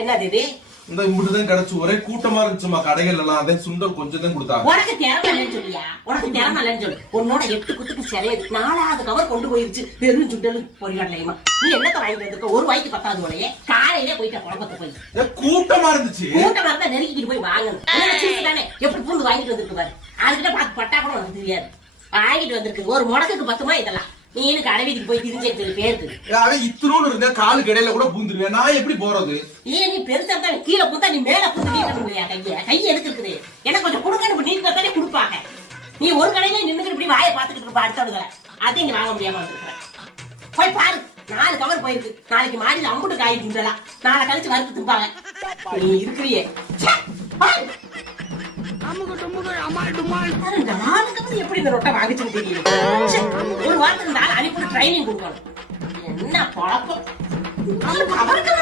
என்னது இது? இந்த இம்புட்டு தான் கிடைச்சு ஒரே கூட்டமா இருந்துச்சுமா கடைகள் எல்லாம். அதே சுண்டல் கொஞ்சம் தான் கொடுத்தாங்க. உனக்கு திறமை இல்லைன்னு சொல்லியா? உனக்கு திறமை இல்லைன்னு சொல்லு. உன்னோட 8 குத்துக்கு சிலையது 4வது கவர் கொண்டு போயிருச்சு. வெறும் சுண்டல் பொரிகடலையுமா? நீ என்னத்த வாங்கிட்டு வந்திருக்க? ஒரு வாய்க்கு 10வது போலயே காலையிலே போயிட்ட குழப்பத்து போய். கூட்டமா இருந்துச்சு. கூட்டமா இருந்தா நெருக்கிட்டு போய் வாங்கணும். தானே எப்படி பூந்து வாங்கிட்டு வந்திருக்கு பாரு. அதுக்கிட்ட பார்த்து பட்டா கூட உனக்கு தெரியாது. வாங்கிட்டு வந்திருக்கு. ஒரு முடக்குக்கு 10 ரூபாய் இதெல்லாம். நீ எனக்கு அடைவீதிக்கு போய் திரிஞ்சு பேருக்கு அவன் இத்தனோடு இருந்த காலு கடையில கூட பூந்துருவேன். நான் எப்படி போறது? ஏன் நீ பெருசா தான் கீழே பூந்தா நீ மேல பூந்து நீட்ட முடியா? கை எதுக்கு இருக்குது? எனக்கு கொஞ்சம் கொடுங்கன்னு நீங்க தானே கொடுப்பாங்க. நீ ஒரு கடையில நின்னுட்டு இப்படி வாயை பார்த்துக்கிட்டு இருப்ப அடுத்தவங்களை. அதையும் நீ வாங்க முடியாம வந்துருக்க. போய் பாரு, 4 கவர் போயிருக்கு. நாளைக்கு மாடியில் அம்புட்டு காய் தின்றலாம். நாளை கழிச்சு வறுத்து திம்பாங்க. நீ இருக்கிறியே எப்படி இந்த ரொட்டை வாங்கிச்சுன்னு தெரியல. ஒரு வாரத்துக்கு இந்த ஆள் அனுப்பி ட்ரைனிங் கொடுக்கணும். என்ன பழக்கம் அவருக்கு